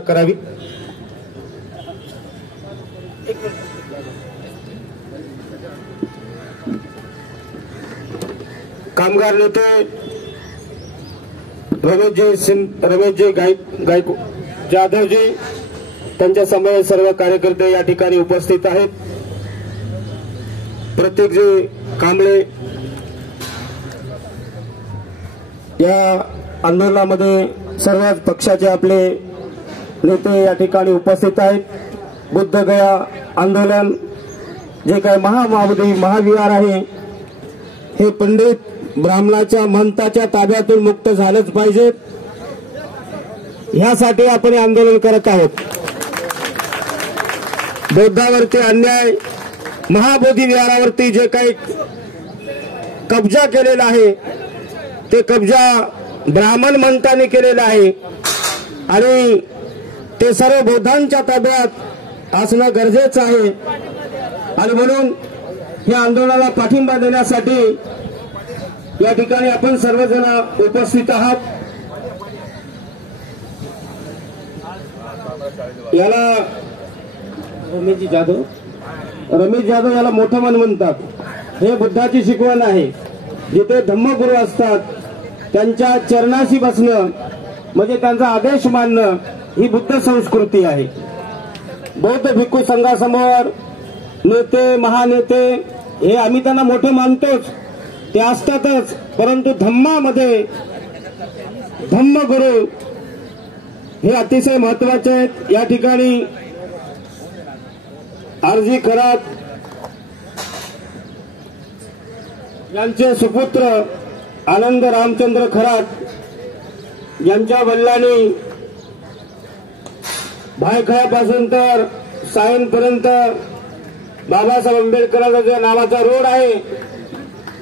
करावी। कामगार नेते रमेशजी जाधवजी त्यांच्या समोर सर्व कार्यकर्ते या ठिकाणी उपस्थित आहेत। प्रत्येकजी कांबळे या आंदोलनामध्ये सर्व पक्षाचे आपले नेते या ठिकाणी उपस्थित आहेत। बुद्धगया आंदोलन जे काही महाविहार आहे हे पंडित ब्राह्मणाच्या मंताच्या ताब्यातून मुक्त झालंच पाहिजे, यासाठी आपण आंदोलन करत आहोत। बौद्धावरती अन्याय, महाबोधी विहारावरती जे काही कब्जा केलेला आहे ते कब्जा ब्राह्मण मंताने केलेला आहे आणि ते सर्व बौद्धांच्या ताब्यात असणं गरजेचं आहे। आणि म्हणून या आंदोलनाला पाठिंबा देण्यासाठी या ठिकाणी आपण सर्वजण उपस्थित आहात। याला रमेश जाधव याला मोठं मन म्हणतात। हे बुद्धाची शिकवण आहे। जिथे धम्मगुरू असतात त्यांच्या चरणाशी बसणं म्हणजे त्यांचा आदेश मानणं ही बुद्ध संस्कृती आहे। बौद्ध भिक्खू संघासमोर नेते महानेते हे आम्ही त्यांना मोठे मानतोच, ते असतातच, परंतु धम्मामध्ये धम्मगुरू हे अतिशय महत्वाचे आहेत। या ठिकाणी आरजी खरात यांचे सुपुत्र आनंद रामचंद्र खरात यांच्या वडिलांनी भायखळ्यापासून तर सायनपर्यंत बाबासाहेब आंबेडकरांचा नावाचा रोड आहे,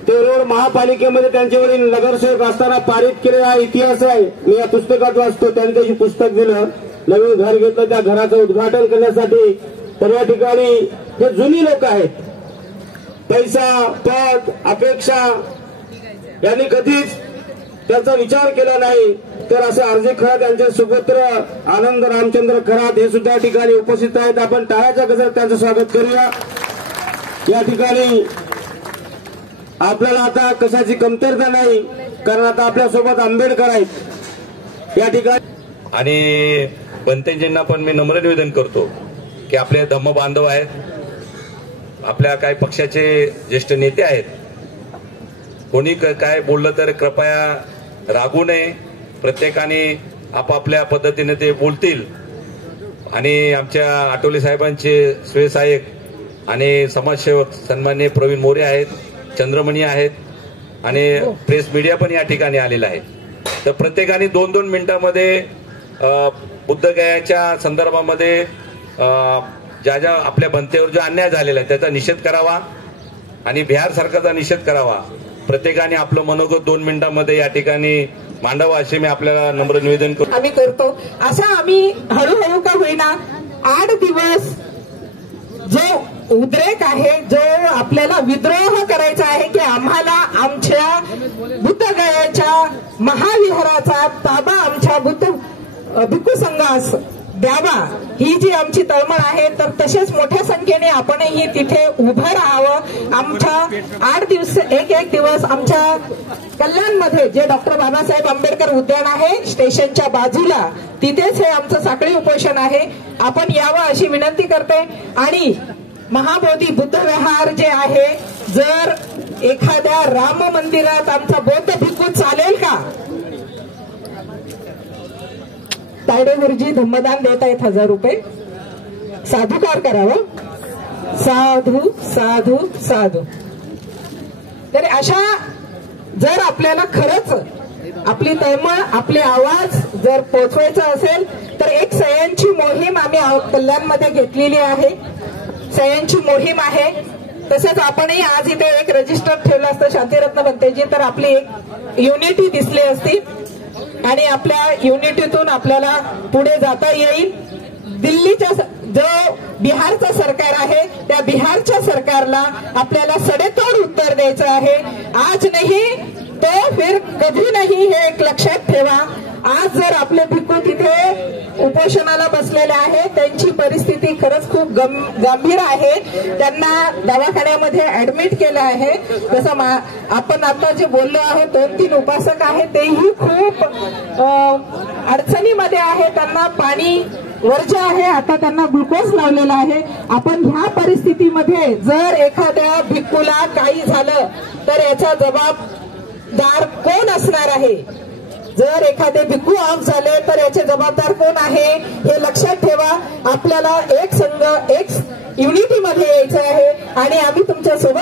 ते रोड महापालिकेमध्ये त्यांचे वडील नगरसेवक असताना पारित केलेला इतिहास आहे। मी या पुस्तकात वाचतो, त्यांनी त्याची पुस्तक दिलं, नवीन घर घेतलं, त्या घराचं उद्घाटन करण्यासाठी। तर या ठिकाणी हे जुनी लोक आहेत। पैसा, पद, अपेक्षा यांनी कधीच त्याचा विचार केला नाही। तर असे आरजी खरात यांचे सुपुत्र आनंद रामचंद्र खरात हे सुद्धा या ठिकाणी उपस्थित आहेत। आपण टाळ्याच्या गजरात त्यांचं स्वागत करूया। या ठिकाणी आपल्याला आता कशाची कमतरता नाही, कारण आता आपल्यासोबत आंबेडकर आहेत या ठिकाणी। आणि बनतेजींना पण मी नम्र निवेदन करतो की आपले धम्म बांधव आहेत, आपल्या काही पक्षाचे ज्येष्ठ नेते आहेत, कोणी काय बोललं तर कृपया रागू नये। प्रत्येकाने आपापल्या पद्धतीने ते बोलतील आणि आमच्या आठवले साहेबांचे स्वयंसहाय्यक आणि समाजसेवक सन्माननीय प्रवीण मोरे आहेत, चंद्रमणी आहेत आणि प्रेस मीडिया पण या ठिकाणी आलेला आहे। तर प्रत्येकाने 2-2 मिनिटांमध्ये बुद्धगयाच्या संदर्भामध्ये ज्या आपल्या बनतेवर जो अन्याय झालेला आहे त्याचा निषेध करावा आणि बिहार सरकारचा निषेध करावा। प्रत्येकाने आपलं मनोगत 2 मिनिटांमध्ये या ठिकाणी मांडावं असे मी आपल्याला नम्र निवेदन करतो। आम्ही करतो असं आम्ही हळूहळू का होईना 8 दिवस जो उद्रेक आहे, जो आपल्याला विद्रोह करायचा आहे की आम्हाला आमच्या बुद्धगयाच्या महाविहाराचा ताबा आमच्या बुद्ध भिक्खू संघास द्यावा, ही जी आमची तळमळ आहे। तर तसेच मोठ्या संख्येने आपणही तिथे उभं राहावं। आमच्या 8 दिवस एक दिवस आमच्या कल्याणमध्ये जे डॉक्टर बाबासाहेब आंबेडकर उद्यान आहे स्टेशनच्या बाजूला, तिथेच हे आमचं साखळी उपोषण आहे। आपण यावं अशी विनंती करते। आणि महाबोधी बुद्ध विहार जे आहे, जर एखाद्या राम मंदिरात आमचा बौद्ध भिक्खू चालेल का? तायडे गुरुजी धम्मदान देत आहेत 1000 रुपये, साधुकार करावं, साधू साधू साधू। तर अशा जर आपल्याला खरंच आपली तळमळ, आपले आवाज जर पोचवायचा असेल तर एक सह्यांची मोहीम आम्ही कल्याणमध्ये घेतलेली आहे। सह्यांची मोहीम आहे। तसंच आपणही आज इथे एक रजिस्टर ठेवलं असतं शांतिरत्न बनतेजी, तर आपली एक युनिटी दिसली असती आणि आपल्या युनिटीतून आपल्याला पुढे जाता येईल। दिल्लीच्या जो बिहारचं सरकार आहे त्या बिहारच्या सरकारला आपल्याला सडेतोड उत्तर द्यायचं आहे। आज नाही तो फिर कधी नाही, हे एक लक्षात ठेवा। आज जर आपले भिक्खू तिथे उपोषणाला बसलेले आहेत, त्यांची परिस्थिती खरंच खूप गंभीर आहे. त्यांना दवाखान्यामध्ये ऍडमिट केलं आहे. जसं आपण आता जे बोललो आहोत 2-3 उपासक आहेत, तेही खूप अडचणीमध्ये आहे. त्यांना पाणी वर्ज्य आहे, आता त्यांना ग्लुकोज लावलेला आहे. आपण ह्या परिस्थितीमध्ये जर एखाद्या भिक्खूला काही झालं तर याचा जबाबदार कोण असणार आहे? जर एखादे भिक्खू ऑफ झाले तर याचे जबाबदार कोण आहे हे लक्षात ठेवा. आपल्याला एक संघ, एक युनिटी मध्ये यायचं आहे आणि आम्ही तुमच्या सोबत